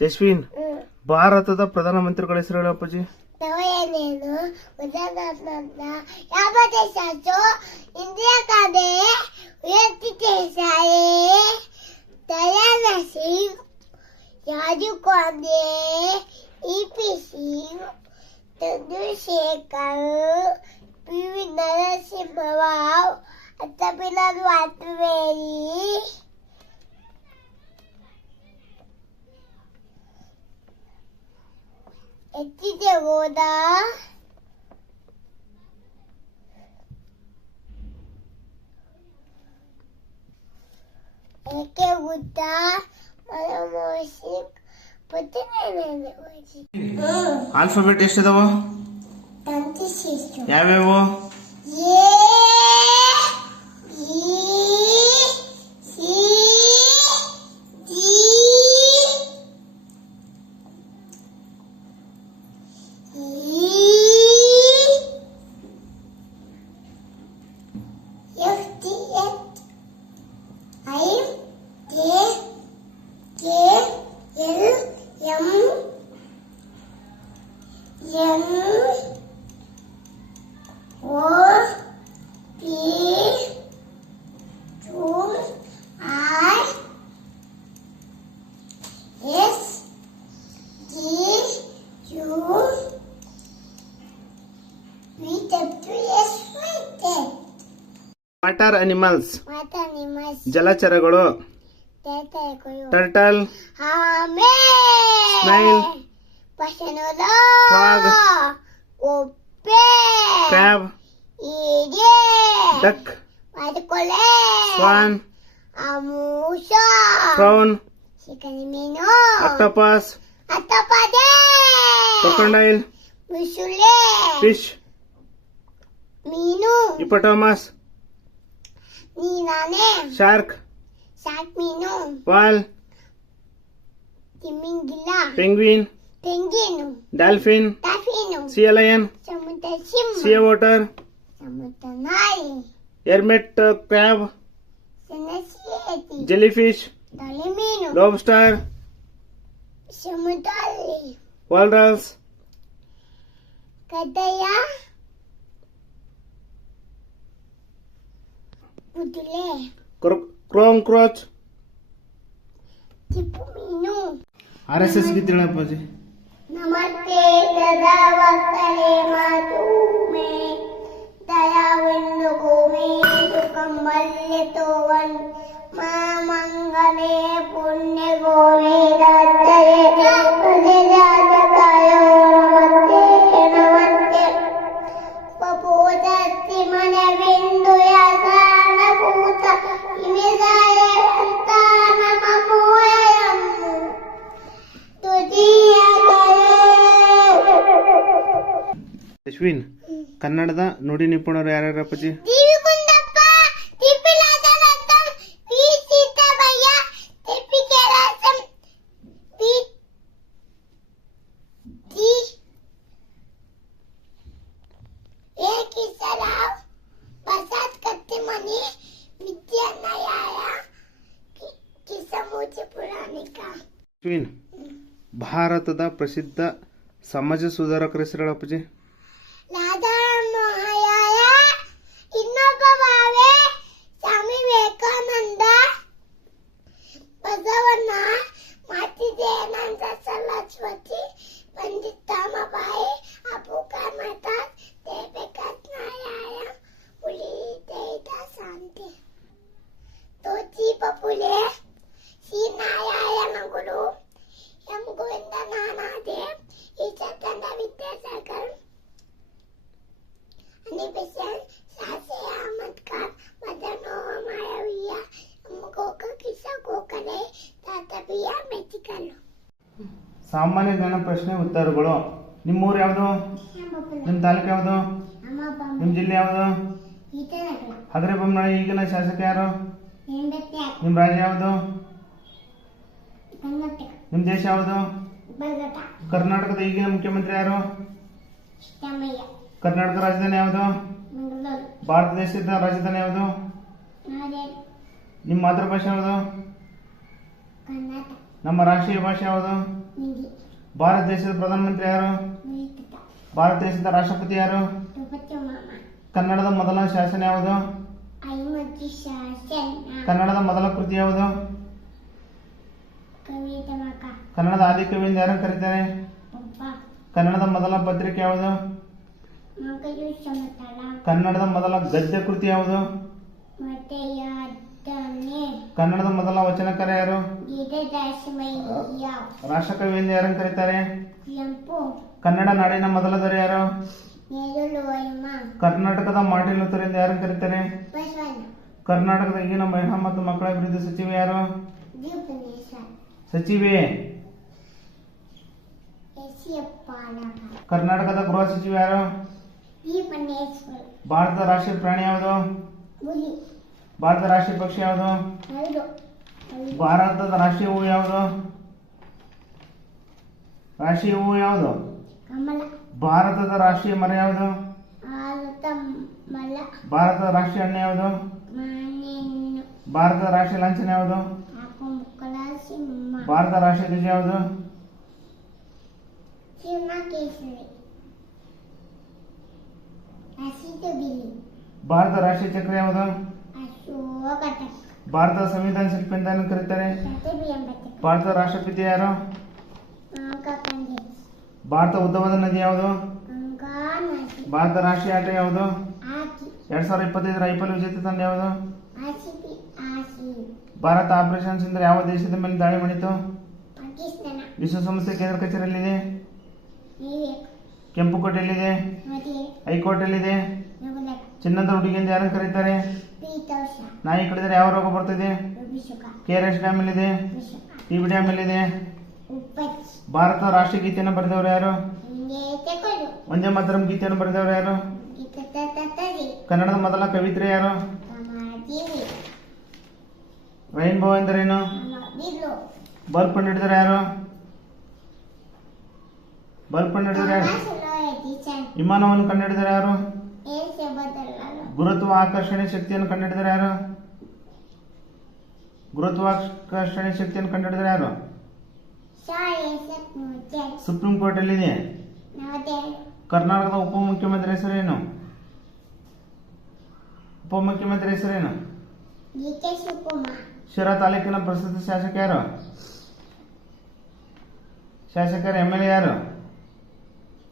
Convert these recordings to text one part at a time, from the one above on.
Justin, ಭಾರತದ ಪ್ರಧಾನ ಮಂತ್ರಿಗಳ ಹೆಸರು ಹೇಳು ಅಪ್ಪಾಜಿ. ಯಾವ ದೇಶ ಇಂದಿರಾ ಗಾಂಧಿ, ದಯಾನಂದ ಸಿಂಗ್, ರಾಜೀವ್ ಗಾಂಧಿ, ಇಪಿ ಸಿಂಗ್, ಚಂದ್ರಶೇಖರ್, ಪಿ.ವಿ. ನರಸಿಂಹರಾವ್, ಅತ್ತಬಿಲಾಲ್ ವಾಜಪೇಯಿ, ಎಚ್ಚಿದೇಗೌಡ, ಎ.ಕೆ. ಗುಡ್ಡ, ಮನಮೋಹನ್ ಸಿಂಗ್, ಆಲ್ಫಾಬೆಟ್ ಎಷ್ಟಿದಾವ? ಯಾವ್ಯಾವು? ವಾಟರ್ ಅನಿಮಲ್ಸ್, ಜಲಚರಗಳು. Turtle, snail, frog, crab, duck, swan, prawn, octopus, crocodile, fish, hippopotamus, shark, whale, penguin, dolphin, sea lion, sea otter, hermit crab, jellyfish, lobster, walrus, crown crotch. RSS ಗೀತೆ ಹೇಳಪ್ಪಾಜಿ. ನಮಸ್ತೆ ಸದಾ ವತ್ಸಲೆ ಮಾತುಮೆ ದಯಾವಿಂದು ಭೂಮಿ ಸುಖಂಬಲ್ಯತೋವನ್ ಮಾ ಮಂಗಲೇ ಪುಣ್ಯ ಗೋವಿಂದತ್ತಯೇ ಪ್ರಜಾತಕಾಯೋ ನಮಸ್ತೆ ನಮಸ್ತೆ ಪಪೂತಸ್ತಿ ಮನವಿಂದು ಯಾಸಾನ ಭೂತ ಇಮಿದಾಯ ಸಂತಾನ ಮಮೋಯಂ ಅಶ್ವಿನ್, ಕನ್ನಡದ ನುಡಿ ನಿಪುಣರು ಯಾರ್ಯಾರಪ್ಪಾಜಿ? ಅಶ್ವಿನ್, ಭಾರತದ ಪ್ರಸಿದ್ಧ ಸಮಾಜ ಸುಧಾರಕರ ಹೆಸರು ಹೇಳಪ್ಪಾಜಿ. ಇನ್ನೊಬ್ಬ ಭಾವೆ ಸ್ವಾಮಿ ವಿವೇಕಾನಂದ, ಬಸವಣ್ಣ, ಮಾತಿ ದಯಾನಂದ ಸರಸ್ವತಿ, ಪಂಡಿತ್ ರಾಮಬಾಯಿ, ಅಬು ಖಾನ್ ದೇವಕಾತ್ ನಾರಾಯ, ಹುಲಿ ದೈದ ಶಾಂತಿ, ತೋಚಿ ಪಪುಲೆ, ಸಿ ನಾರಾಯಣ ಗುರು, ಎಂ ಗೋವಿಂದ ನಾನಾದೇವ್, ಈಶ್ವರಚಂದ್ರ ವಿದ್ಯಾಸಾಗರ್, ಅನಿಬೇಷನ್, ಸಾಸೆ ಅಹಮದ್ ಖಾನ್, ಮದನೋ ಮಾಳವಿಯ, ಗೋಕ ಕಿಸ ಗೋಕಲೆ, ತಾತಬಿಯ ಮೆಚಿಕಲ್. ಸಾಮಾನ್ಯ ಜ್ಞಾನ ಪ್ರಶ್ನೆ ಉತ್ತರಗಳು. ನಿಮ್ಮೂರು ಯಾವುದು? ನಿಮ್ಮ ತಾಲೂಕು ಯಾವುದು? ನಿಮ್ಮ ಜಿಲ್ಲೆ ಯಾವುದು? ಹಗರಿಬೊಮ್ಮನಹಳ್ಳಿ ಈಗಿನ ಶಾಸಕ ಯಾರು? ನಿಮ್ಮ ರಾಜ್ಯ ಯಾವುದು? ನಿಮ್ಮ ದೇಶ ಯಾವುದು? ಕರ್ನಾಟಕದ ಈಗಿನ ಮುಖ್ಯಮಂತ್ರಿ ಯಾರು? ಕರ್ನಾಟಕ ರಾಜಧಾನಿ ಯಾವುದು? ಭಾರತ ದೇಶದ ರಾಜಧಾನಿ ಯಾವುದು? ನಿಮ್ಮ ಮಾತೃಭಾಷೆ ಯಾವುದು? ನಮ್ಮ ರಾಷ್ಟ್ರೀಯ ಭಾಷೆ ಯಾವುದು? ನಿಧಿ ಭಾರತ ದೇಶದ ಪ್ರಧಾನಮಂತ್ರಿ ಯಾರು? ಮಿಲಿತ ಭಾರತ ದೇಶದ ರಾಷ್ಟ್ರಪತಿ ಯಾರು? ದ್ರೌಪದಿ ಮಾಮ ಕನ್ನಡದ ಮೊದಲ ಶಾಸನ ಯಾವುದು? ಐಮತಿ ಶಾಸನ ಕನ್ನಡದ ಮೊದಲ ಕೃತಿ ಯಾವುದು? ಕವಿತ ಮಕ ಕನ್ನಡದ ಆದಿಕವಿ ಎಂದು ಯಾರನ್ನು ಕರೀತಾರೆ? ಪಪ್ಪ ಕನ್ನಡದ ಮೊದಲ ಪತ್ರಿಕೆ ಯಾವುದು? ಮಗಳು ಸಮತಲ ಕನ್ನಡದ ಮೊದಲ ಗದ್ಯ ಕೃತಿ ಯಾವುದು? ಮತ್ತೆ ಯಾದನೆ ಕನ್ನಡದ ಮೊದಲ ವಚನಕಾರ ಯಾರು? ಗೀತದಾಸಮಯ್ಯ ರಾಷ್ಟ್ರಕವಿ ಎಂದು ಯಾರನ್ನು ಕರೀತಾರೆ? ಕುವೆಂಪು ಕನ್ನಡ ನಾಡಿನ ಮೊದಲ ದೊರೆ ಯಾರು? ನೆರಳುವಯ್ಯಮ್ಮ ಕರ್ನಾಟಕದ ಮಾರ್ಟಿನ್ ಲೂಥರ್ ಎಂದು ಯಾರನ್ನು ಕರೀತಾರೆ? ಬಸವಣ್ಣ ಕರ್ನಾಟಕದ ಈಗಿನ ಮಹಿಳಾ ಮತ್ತು ಮಕ್ಕಳ ಅಭಿವೃದ್ಧಿ ಸಚಿವೆ ಯಾರು? ದೀಪನೇಶ್ವರ ಸಚಿವೆ. ಯಶಪಾಲಕ ಕರ್ನಾಟಕದ ಗೃಹ ಸಚಿವ ಯಾರು? ದೀಪನೇಶ್ವರ ಭಾರತದ ರಾಷ್ಟ್ರೀಯ ಪ್ರಾಣಿ ಯಾವುದು? ಹುಲಿ ಭಾರತದ ರಾಷ್ಟ್ರೀಯ ಪಕ್ಷಿ ಯಾವುದು? ನಲ್ಲು ಭಾರತದ ರಾಷ್ಟ್ರೀಯ ಹೂವು ಯಾವುದು? ರಾಷ್ಟ್ರೀಯ ಹೂವು ಯಾವುದು? ಕಮಲ ಭಾರತದ ರಾಷ್ಟ್ರೀಯ ಮರ ಯಾವುದು? ಆಲತ ಮಲ ಭಾರತದ ರಾಷ್ಟ್ರೀಯ ಹಣ್ಣು ಯಾವುದು? ಮಾನೆನ್ನು ಭಾರತದ ರಾಷ್ಟ್ರೀಯ ಲಾಂಛನ ಯಾವುದು? ಆಕು ಮುಕ್ಕಲ ಸಿಂಹ ಭಾರತದ ರಾಷ್ಟ್ರೀಯ ಧ್ವಜ ಯಾವುದು? ಚಿನ್ನ ಕೇಸರಿ ಹಸಿದು ಬಿಳಿ ಭಾರತದ ರಾಷ್ಟ್ರೀಯ ಚಕ್ರ ಯಾವುದು? ಅಶೋಕ ಚಕ್ರ ಭಾರತದ ಸಂವಿಧಾನ ಶಿಲ್ಪಿ ಎಂದು ಯಾರನ್ನು ಕರೀತಾರೆ? ಪ್ರತಿಭೆ ಎಂಬತ್ತಕ್ಕೆ ಭಾರತದ ರಾಷ್ಟ್ರಪತಿ ಯಾರು? ಅಂಕ ಕಂದೆ ಭಾರತ ಉದ್ದವಾದ ನದಿ ಯಾವುದು? ಅಂಕ ನದಿ ಭಾರತದ ರಾಷ್ಟ್ರೀಯ ಆಟ ಯಾವುದು? ಆಕಿ 2025 ಐಪಿಎಲ್ ವಿಜೇತ ತಂಡ ಯಾವುದು? ಆಸಿಪಿ ಆಸಿ ಭಾರತ ಆಪರೇಷನ್ ಸಿಂಧೂರ್ ಯಾವ ದೇಶದ ಮೇಲೆ ದಾಳಿ ಮಾಡಿತು? ಪಾಕಿಸ್ತಾನ ವಿಶ್ವಸಂಸ್ಥೆ ಕೇಂದ್ರ ಕಚೇರಿ ಎಲ್ಲಿದೆ? ವಿವೇಕ್ ಕೆಂಪುಕೋಟೆ ಎಲ್ಲಿದೆ? ಮದಿ ಹೈಕೋರ್ಟ್ ಎಲ್ಲಿದೆ? ನಗುಲಕ್ ಚಿನ್ನದ ಹುಡುಗಿ ಎಂದು ಯಾರನ್ನು ಕರೀತಾರೆ? ಪೀತೋಷ ನಾಯಿ ಕಡಿದರೆ ಯಾವ ರೋಗ ಬರ್ತದೆ? ಅಭಿಷೇಕ KRS ಡ್ಯಾಮ್ ಎಲ್ಲಿದೆ? ವಿಷಕ TB ಡ್ಯಾಮ್ ಎಲ್ಲಿದೆ? ಉಪ್ಪಚ್ಚಿ ಭಾರತದ ರಾಷ್ಟ್ರೀಯ ಗೀತೆಯನ್ನು ಬರೆದವರು ಯಾರು? ಹಿಂಗೆ ತೆಕೊಡು ವಂದೇ ಮಾತರಂ ಗೀತೆಯನ್ನು ಬರೆದವರು ಯಾರು? ಗಿತ್ತತತರಿ ಕನ್ನಡದ ಮೊದಲ ಕವಿತ್ರಿ ಯಾರು? ಕಮಾಜಿವಿ ರೈನ್ಬೋ ಎಂದರೇನು? ಬಿಲ್ಲು ಬಲ್ಬ್ ಕಂಡುಹಿಡಿದರೆ ಯಾರು? ಬಲ್ಬ್ ಕಂಡುಹಿಡಿದರೆ ಯಾರು? ಕಮಾಸಲೋ ಎಡಿಸನ್ ವಿಮಾನವನ್ನು ಕಂಡುಹಿಡಿದರೆ ಯಾರು? ಏಸೆ ಬದಲಲು ಗುರುತ್ವ ಆಕರ್ಷಣೆ ಶಕ್ತಿಯನ್ನು ಕಂಡುಹಿಡಿದರೆ ಯಾರು? ಗುರುತ್ವಾಕರ್ಷಣೆ ಶಕ್ತಿಯನ್ನು ಕಂಡುಹಿಡಿದರೆ ಯಾರು? ಶಾಯೇಸೆ ಮುಚ್ಚೆ ಸುಪ್ರೀಂ ಕೋರ್ಟ್ ಎಲ್ಲಿದೆ? ನವದೆಹಲಿ ಕರ್ನಾಟಕದ ಉಪಮುಖ್ಯಮಂತ್ರಿ ಹೆಸರೇನು? ಉಪಮುಖ್ಯಮಂತ್ರಿ ಹೆಸರೇನು? ಡಿಕೆ ಶಿವಕುಮಾರ್ ಶಿರಾ ತಾಲೂಕಿನ ಪ್ರಸಿದ್ಧ ಶಾಸಕ ಯಾರು? ಶಾಸಕರ MLA ಯಾರು?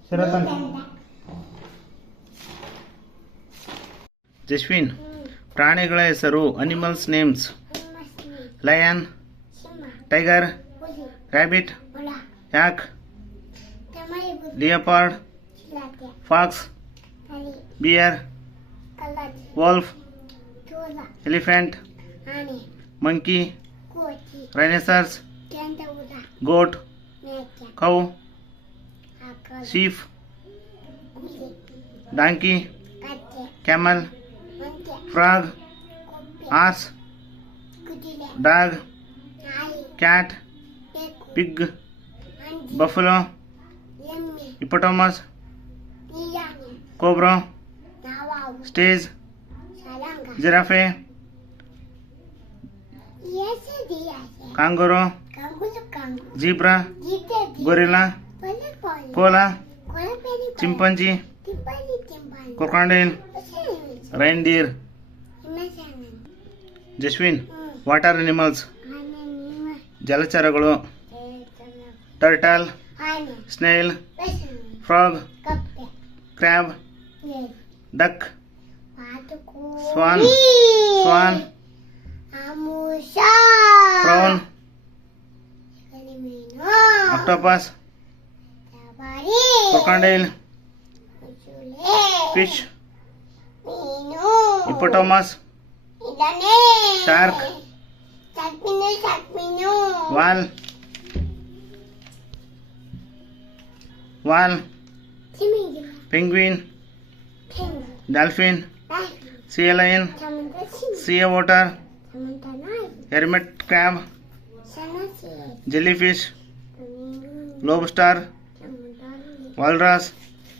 ಶಿರಾ ತಾಲೂಕು. ಜಸ್ವಿನ್, ಪ್ರಾಣಿಗಳ ಹೆಸರು. ಅನಿಮಲ್ಸ್ ನೇಮ್ಸ್: ಲಯನ್, ಸಿಂಹ ಟೈಗರ್, ಹುಲಿ ರ್ಯಾಬಿಟ್, ಹುಳ ಯಾಕ್, ತಮರಿಬು ಲಿಯಪಾರ್ಡ್, ಚಿಲಾತೆ ಫಾಕ್ಸ್, ಹಳಿ ಬಿಯರ್, ಕಲ್ಲಜಿ ವೋಲ್ಫ್, ಚೋಳ ಎಲಿಫೆಂಟ್, ಆನೆ ಮಂಕಿ, ಕೋಚಿ ರೈನೋಸರ್ಸ್, ಕೆಂಡವುಡ ಗೋಟ್, ಮೇಕೆ ಕೌ, ಆಕಳ ಶೀಫ್, ಕುರಿ ಡಾಂಕಿ, ಕತ್ತೆ ಕ್ಯಾಮಲ್, ಮಂಕೆ ಫ್ರಾಗ್, ಕುಪ್ಪೆ ಹಾರ್ಸ್, ಕುದುರೆ ಡಾಗ್, ನಾಯಿ ಕ್ಯಾಟ್, ಬೆಕ್ಕು ಪಿಗ್, ಹಂದಿ ಬಫಲೋ, ಎಮ್ಮೆ ಹಿಪೋಟೋಮಸ್, ನೀರಾನೆ ಕೋಬ್ರಾ, ನಾವಾವು ಸ್ಟೇಜ್, ಸಲಾಂಗ ಜಿರಾಫೆ, ಏಸೆ ದಿಯಾಸೆ ಕಾಂಗೂರು, ಕಂಗುಲು ಕಂಗು ಜೀಬ್ರಾ, ಜಿತೆ ಗೊರಿಲ್ಲಾ, ಪೊಲೆ ಪೊಲೆ ಕೋಲಾ, ಕೊಳಪೆರಿ ಚಿಂಪಂಜಿ, ತಿಪ್ಪಲಿ ತಿಂಪಾಲಿ ಕ್ರೊಕಾಡೈಲ್, ರೈನ್ಡೀರ್. ಹಿಮಸೇನ ಜಸ್ವಿನ್, ವಾಟ್ ಆರ್ ಅನಿಮಲ್ಸ್? ಆನೆ ನಿಮ್ಮ ಜಲಚರಗಳು. ಏತನ ಟರ್ಟಲ್, ಆನೆ ಸ್ನೇಲ್, ಬೆಸನ ಫ್ರಾಗ್, ಕಪ್ಪೆ ಕ್ರ್ಯಾಬ್, ಏ ಡಕ್, ಪಾತುಕು ಸ್ವಾನ್, ಸ್ವಾನ್, ಆಮೂಷ ಪ್ರೌನ್, ಕಲಿಮೀನು ಆಕ್ಟೋಪಸ್, ತಬಾರಿ ಕ್ರೊಕಾಡೈಲ್, ಮುಸುಳೆ ಫಿಶ್, ಮೀನು ಹಿಪೋಟೋಮಸ್, ಇದನ್ನೇ ಶಾರ್ಕ್, ಸತ್ಮೀನು ವಾಲ್, ವಾಲ್, ಸಿಮಿಂಗಿಲ ಪೆಂಗ್ವಿನ್, ಪೆಂಗ್ ಡಾಲ್ಫಿನ್, ಲೈಫ್ sea lion, ಸಮುದ್ರ ಸಿಮಿ sea otter, ಸಮುದ್ರ ನಾಯಿ hermit crab, ಸನಸಿ jellyfish, ಮೀನು lobster, ಸಮುದ್ರ walrus,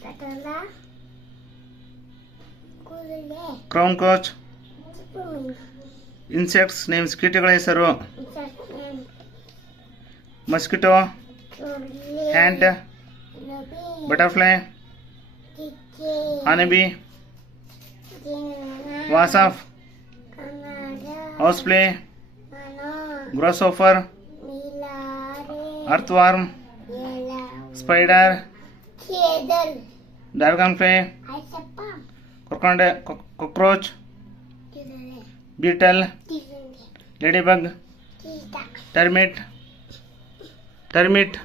ಕಟಲ ಕುರುಲೆ crown coach. ಚಿಪ್ಪುಮೀನು ಇನ್ಸೆಕ್ಟ್ಸ್ ನೇಮ್ಸ್: ಕೀಟಗಳ ಹೆಸರು. ಸಸ್ನೇಮ್ ಮಸ್ಕಿಟೋ, ಸುಳ್ಳೆ ant, ನಬಿ butterfly, ಕಿಚ್ಚೆ honeybee, ಜಿಂಗ wasp, ಕನ್ನಡ housefly, ಮನೋ grasshopper, ಮಿಲಾರೆ earthworm, ಎಲ spider, ಕೇದಲ್ dragonfly, ಐಸಪ್ಪ cockroach, ಕಿರಳೆ beetle, ಕಿರಂಗೆ ladybug, ಕೀಟ termite,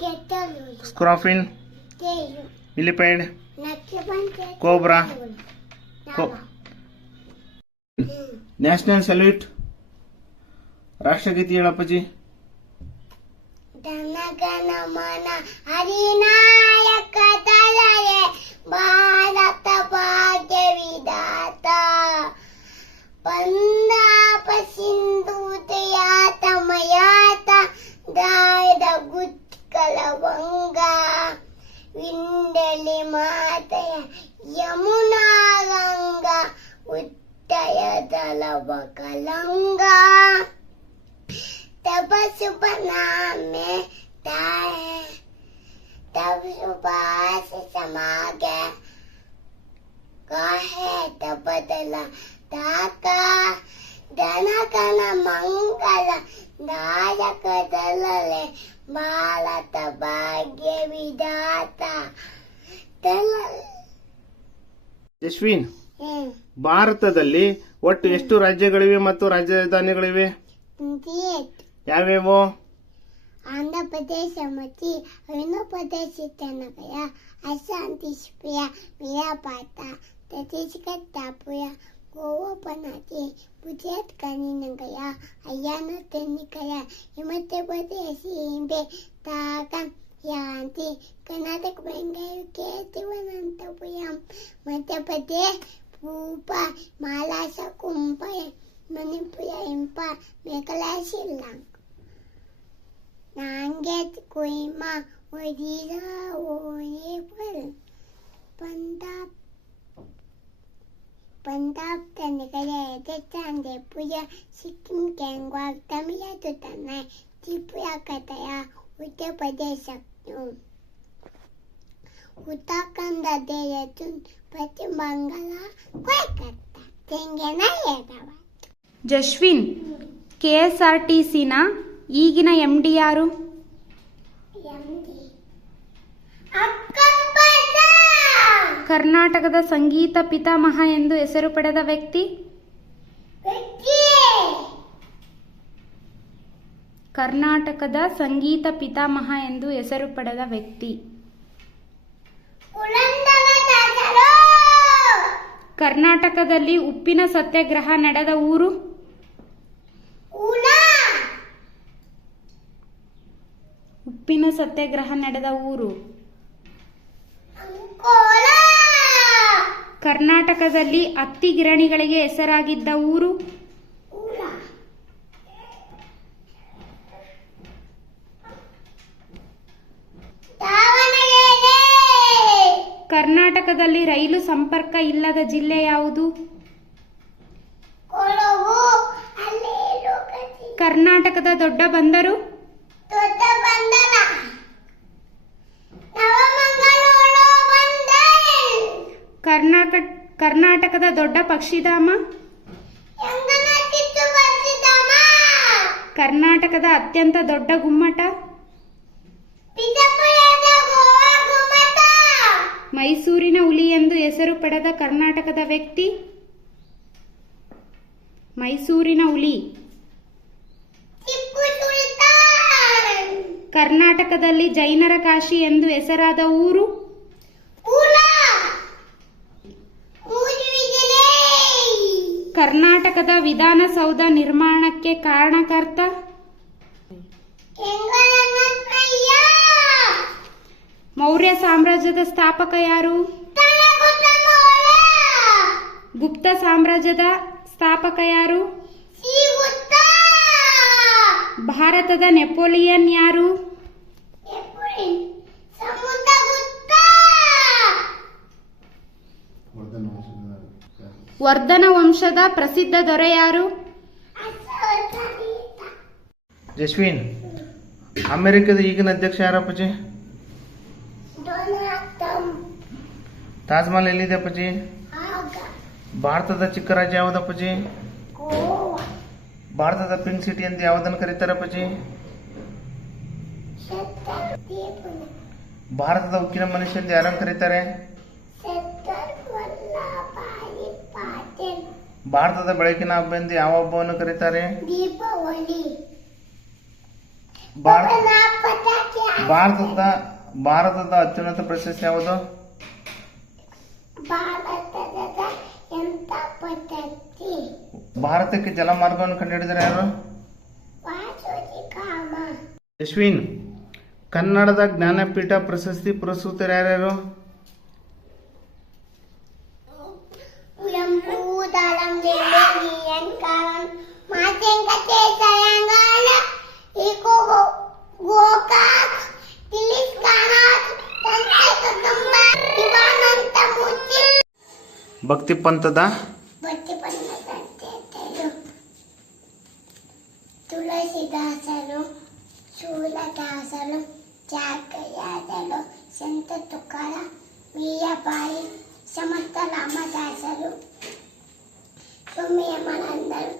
ಕೆಟ್ಟಲು scorpion, ತೇರು millipede, ನಕ್ಷಬಂತೆ cobra, ನ್ಯಾಷನಲ್ ಸಲ್ಯೂಟ್. ರಾಷ್ಟ್ರಗೀತೆ ಹೇಳಪ್ಪಾಜಿ. ಜನಗಣ ಮನ ಹರಿನಾಯಕ ತಲಯೇ ಭಾರತ ಭಾಗ್ಯ ವಿಧಾತ ಪಂದಾಪ ಸಿಂಧು ತಯಾತ ಮಯಾತ ದಾಯದ ಗುತ್ಕಲ ವಂಗ ವಿಂಡಲಿ ಮಾತೆಯ ಯಮುನಾ ಗಂಗ ಉತ್ತಯ ದಲವ ಕಲಂಗ तब सुबह में ताए तब सुबह से समा गया काहे तब बदला ताका धन कन मंगल दायक दलले भारत भाग्य विधाता दल ಯಶ್ವಿನ್, ಭಾರತದಲ್ಲಿ ಒಟ್ಟು ಎಷ್ಟು ರಾಜ್ಯಗಳಿವೆ ಮತ್ತು ರಾಜಧಾನಿಗಳಿವೆ? ಯಾವ್ಯಾವು? आंध्र प्रदेश मची अरुणाचल प्रदेश ईटानगर असम त्रिपुरा मीरापाटा छत्तीसगढ़ त्रिपुरा गोवा पनाजी गुजरात गांधीनगर हरियाणा चंडीगढ़ हिमाचल प्रदेश इम्बे ताकन शांति कर्नाटक बेंगलुरु के तिरुवनंतपुरम मध्य प्रदेश भोपाल महाराष्ट्र मुंबई मणिपुर इंफाल मेघालय शिलांग नांगेत कोहिमा ओडिशा ओरेफल पंजाब चंडीगढ़ राजस्थान जयपुर सिक्किम गंगवार तमिलनाडु चेन्नई त्रिपुरा कटरा उत्तर प्रदेश उत्तराखंड देहरादून पश्चिम बंगाल कोलकाता तेलंगाना हैदराबाद. ಜಶ್ವಿನ್, ಕೆಎಸ್ಆರ್ಟಿಸಿನ ಈಗಿನ ಎಂಡಿ ಯಾರು? ಕರ್ನಾಟಕದ ಸಂಗೀತ ಪಿತಾಮಹ ಎಂದು ಹೆಸರು ಪಡೆದ ವ್ಯಕ್ತಿ? ಕರ್ನಾಟಕದ ಸಂಗೀತ ಪಿತಾಮಹ ಎಂದು ಹೆಸರು ಪಡೆದ ವ್ಯಕ್ತಿ. ಕರ್ನಾಟಕದಲ್ಲಿ ಉಪ್ಪಿನ ಸತ್ಯಾಗ್ರಹ ನಡೆದ ಊರು? ಉಪ್ಪಿನ ಸತ್ಯಾಗ್ರಹ ನಡೆದ ಊರು ಕರ್ನಾಟಕದಲ್ಲಿ ಹತ್ತಿ ಗಿರಣಿಗಳಿಗೆ ಹೆಸರಾಗಿದ್ದ ಊರು? ಕರ್ನಾಟಕದಲ್ಲಿ ರೈಲು ಸಂಪರ್ಕ ಇಲ್ಲದ ಜಿಲ್ಲೆ ಯಾವುದು? ಕರ್ನಾಟಕದ ದೊಡ್ಡ ಬಂದರು? ಕರ್ನಾಟಕದ ದೊಡ್ಡ ಪಕ್ಷಿಧಾಮ? ಕರ್ನಾಟಕದ ಅತ್ಯಂತ ದೊಡ್ಡ ಗುಮ್ಮಟ? ಮೈಸೂರಿನ ಹುಲಿ ಎಂದು ಹೆಸರು ಪಡೆದ ಕರ್ನಾಟಕದ ವ್ಯಕ್ತಿ? ಮೈಸೂರಿನ ಹುಲಿ. ಕರ್ನಾಟಕದಲ್ಲಿ ಜೈನರ ಕಾಶಿ ಎಂದು ಹೆಸರಾದ ಊರು? ಕರ್ನಾಟಕದ ವಿಧಾನಸೌಧ ನಿರ್ಮಾಣಕ್ಕೆ ಕಾರಣಕರ್ತ? ಮೌರ್ಯ ಸಾಮ್ರಾಜ್ಯದ ಸ್ಥಾಪಕ ಯಾರು? ಗುಪ್ತ ಸಾಮ್ರಾಜ್ಯದ ಸ್ಥಾಪಕ ಯಾರು? ಭಾರತದ ನೆಪೋಲಿಯನ್ ಯಾರು? ವರ್ಧನ ವಂಶದ ಪ್ರಸಿದ್ಧ ದೊರೆ ಯಾರು? ಜಸ್ವಿನ್, ಅಮೆರಿಕದ ಈಗಿನ ಅಧ್ಯಕ್ಷ ಯಾರಪ್ಪಾಜಿ? Donald Trump. ತಾಜ್ ಮಹಲ್ ಎಲ್ಲಿದೆ ಅಪ್ಪಾಜಿ? ಆಗ ಭಾರತದ ಚಿಕ್ಕ ರಾಜ್ಯ ಯಾವುದಪ್ಪಾಜಿ? ಗೋವಾ. ಭಾರತದ ಪಿಂಕ್ ಸಿಟಿ ಅಂತ ಯಾವುದನ್ನು ಕರೀತಾರಪ್ಪಾಜಿ? ಶತಾಬ್ದಿಪುರ. ಭಾರತದ ಉಕ್ಕಿನ ಮನುಷ್ಯ ಅಂತ ಯಾರನ್ನು ಕರೀತಾರೆ? ಸರ್ದಾರ್ ವಲ್ಲಭಭಾಯಿ ಪಟೇಲ್. ಭಾರತದ ಬೆಳಕಿನ ಹಬ್ಬ ಎಂದು ಯಾವ ಹಬ್ಬವನ್ನು ಕರೀತಾರೆ? ದೀಪಾವಳಿ. ಭಾರತ ಪಟಾಕಿ ಭಾರತದ ಅತ್ಯುನ್ನತ ಪ್ರಶಸ್ತಿ ಯಾವುದು? ಭಾರತದ ಎಂತ ಪದ್ಧತಿ. ಭಾರತಕ್ಕೆ ಜಲಮಾರ್ಗವನ್ನು ಕಂಡುಹಿಡಿದರೆ ಯಾರು? ವಾಸೋಜಿ ಕಾಮ. ಯಶ್ವಿನ್, ಕನ್ನಡದ ಜ್ಞಾನಪೀಠ ಪ್ರಶಸ್ತಿ ಪುರಸ್ಕೃತರು ಯಾರ್ಯಾರು? ಕುವೆಂಪು, ದಾಳಂಬೆರೆ, ಎನ್ ಕಾರನ್, ಮಾತೆಂಕತೆ, ಸಾಯಂಕಾಲ, ಈಕೋ ಗೋಕಾಕ್, ತಿಲಿಸ್ ಕಾನಾತ್, ಸಂತೆ ಕುಟುಂಬ, ಶಿವಾನಂತ ಮೂರ್ತಿ. ಭಕ್ತಿ ಪಂಥದ ಭಕ್ತಿ ಪಂಥದಂತೆಯರು ತುಳಸಿದಾಸರು, ಶೂಲದಾಸರು, ತ್ಯಾಗರಾಜರು, ಸಂತ ತುಕಾರ, ಮೀರಾಬಾಯಿ, ಸಮರ್ಥ ರಾಮದಾಸರು, ಸೌಮ್ಯಮಾನಂದರು,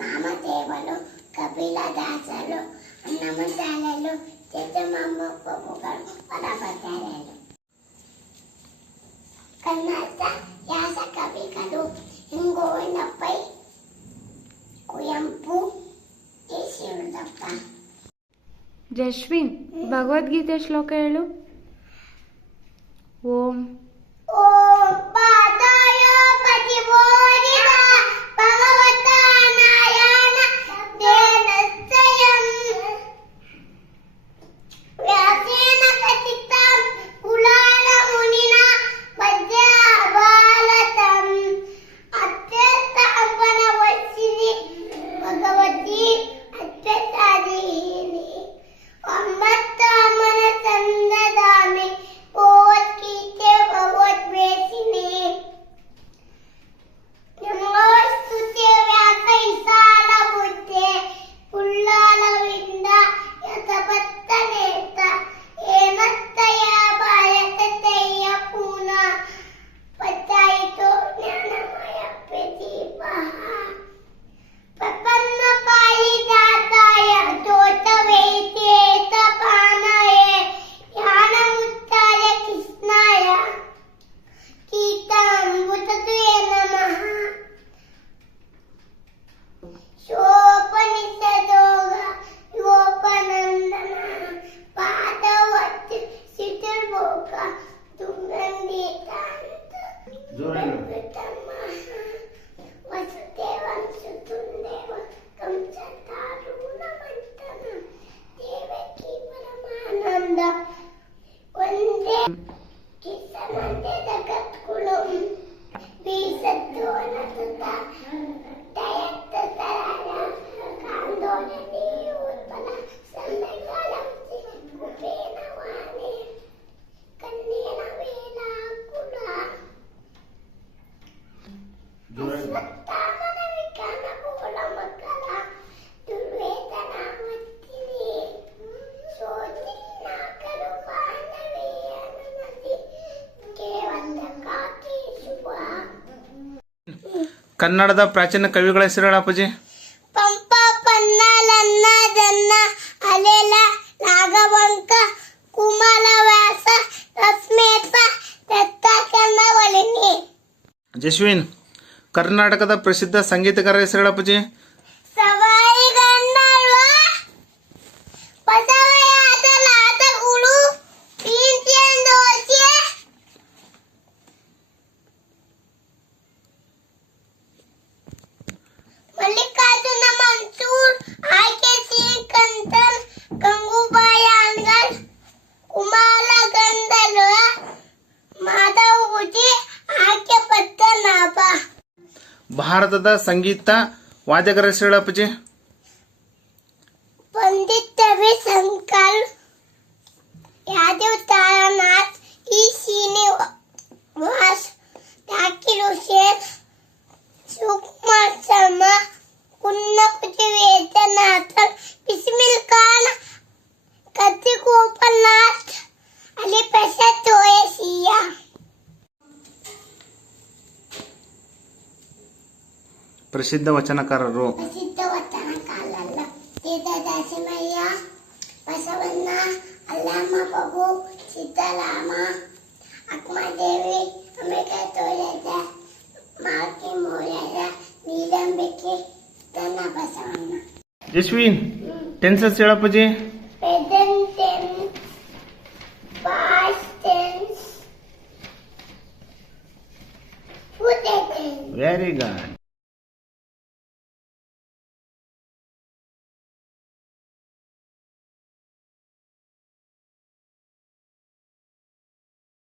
ನಾಮದೇವರು, ಕಪಿಲದಾಸರು, ಅನ್ನಮದಾಸರು, ಚೇತಮಾಂಬ ಪ್ರಭುಗಳು, ಪರಭದ್ರರು. ಕನ್ನಡ ವ್ಯಾಸ ಕವಿಗಳು ಹಿಂಗೋವಿನ ಪೈ, ಕುವೆಂಪು, ಶಿವದಪ್ಪ. ಜಸ್ವಿನ್, ಭಗವದ್ಗೀತೆ ಶ್ಲೋಕ ಹೇಳು. ಓಂ ಓಂ ಪಾದಾಯ ಪತಿಬೋಧಿತ ಭಗವತ ನಾರಾಯಣ ದೇವಸ್ತಯಂ ವ್ಯಾಸೇನ ಕಥಿತಂ ಕುಲಾಲ ಮುನಿನ ಮಧ್ಯ ಭಾರತಂ ಅತ್ಯಂತ ಅಂಬನ ವರ್ಷಿಣಿ ಭಗವತಿ ಅತ್ಯಂತಾದೀನಿ ಒಂಬತ್ತು ಅಮ್ಮನ ಸಂದದಾಮಿ ಭಗವದ್ಗೀತೆ ಭಗವದ್ವೇಷಿಣಿ ನಮೋಸ್ತುತೆ ವ್ಯಾಸ ವಿಶಾಲ ಬುದ್ಧೆ ಉಲ್ಲಾಲವಿಂದ ಯಥಪತ್ತನೇತ ಏನತ್ತಯ ಭಾರತತೆಯ ಪೂನ ಪಚ್ಚಾಯಿತು ಜ್ಞಾನಮಯ ಪ್ರದೀಪ ಪ್ರಪನ್ನ ಪಾರಿಜಾತಾಯ ತೋಟವೇತೇತ ಪಾನಾಯ ಜ್ಞಾನಮುತ್ತಾಯ ಕೃಷ್ಣಾಯ ಗೀತಾಮೃತತುಯೇ ನಮಃ ಶೋಪನಿಷದೋಗ ಯೋಪನಂದನ ಪಾದವತ್ ಸಿದ್ಧರ್ಭೋಗ ದುರ್ಗಂಧಿತಾಂತ ವಸುದೇವಂ ಸುತುಂದೇವ ಕಂಸತಾರೂಣಮಂತನ ದೇವಕಿ ಪರಮಾನಂದ ವಂದೇ ಕಿಸನಂತೆ ಜಗತ್ಕುಲಂ ಬೀಸದ್ದೋನಸುತ ದಯತ್ತ ಸರಳ ಕಾಂದೋನದಿ ಉತ್ಪಲ ಸಂದಗಾಲಂಸಿ ಕುಪೇನ ವಾಣೆ ಕನ್ನೇನ ವೇಲ ಕುಲ ಅಶ್ವತ್ಥಾಮನ ವಿಕಾನ ಬೋಳ ಮಕ್ಕಳ ದುರ್ವೇದನ ಮತ್ತಿನಿ ಶೋಚಿನ ಕರು ಮಾನವೀಯ ನಮಸಿ ಕೇವಲ ಕಾಕಿ ಶುಭ. ಕನ್ನಡದ ಪ್ರಾಚೀನ ಕವಿಗಳ ಹೆಸರು ಹೇಳಪ್ಪಾಜಿ? ಪಂಪ, ಪನ್ನ, ಲನ್ನ, ಜನ್ನ, ಅಲೆಲ, ನಾಗವಂಕ, ಕುಮಾರವ್ಯಾಸ, ರಶ್ಮೇಪ, ದತ್ತಕನ್ನವಳಿನಿ. ಜಸ್ವಿನ್, ಕರ್ನಾಟಕದ ಪ್ರಸಿದ್ಧ ಸಂಗೀತಗಾರರ ಹೆಸರು ಹೇಳಪ್ಪಾಜಿ? ಸವಾಯಿ ಗಂಧರ್ವ, ಬಸವಯ್ಯದ ಲಾತಗುಳು, ಭೀಮಸೇನ್ ಜೋಶಿ, ಮಲ್ಲಿಕಾರ್ಜುನ ಮನ್ಸೂರ್, ಆಕೆ ಶ್ರೀಕಂಠನ್, ಗಂಗೂಬಾಯಿ ಅನ್ಗಲ್, ಕುಮಾರ ಗಂಧರ್ವ, ಮಾಧವ್ ಗುಡಿ, ಆಕೆ ಪದ್ಮನಾಭ. ಭಾರತದ ಸಂಗೀತ ವಾದ್ಯಗಾರರ ಹೆಸರು ಹೇಳಪ್ಪಾಜಿ? पंडित रविशंकर, यादव तारानाथ, ई श्रीनिवास, जाकिर हुसैन, सुकुमार शर्मा, कुन्नकुटी वेदनाथन, बिस्मिल ಪ್ರಸಿದ್ಧ ವಚನಕಾರರು. ಪ್ರಸಿದ್ಧ ವಚನಕಾರಲ್ಲ ದಾಸಿಮಯ್ಯ, ಬಸವಣ್ಣ, ಅಲ್ಲಮ್ಮ ಪ್ರಭು, ಸಿದ್ದರಾಮ, ಅಕ್ಕಮದೇವಿ, ಅಂಬಿಕಾ ತೋಳದ, ಮಾರುತಿ ಮೂಲೆದ, ನೀಲಂಬಿಕೆ, ತನ್ನ ಬಸವಣ್ಣ. ಯಶ್ವಿನ್ ಟೆನ್ಸಸ್ ಹೇಳಪ್ಪಜಿ. Present tense, past tense, future tense. Very good.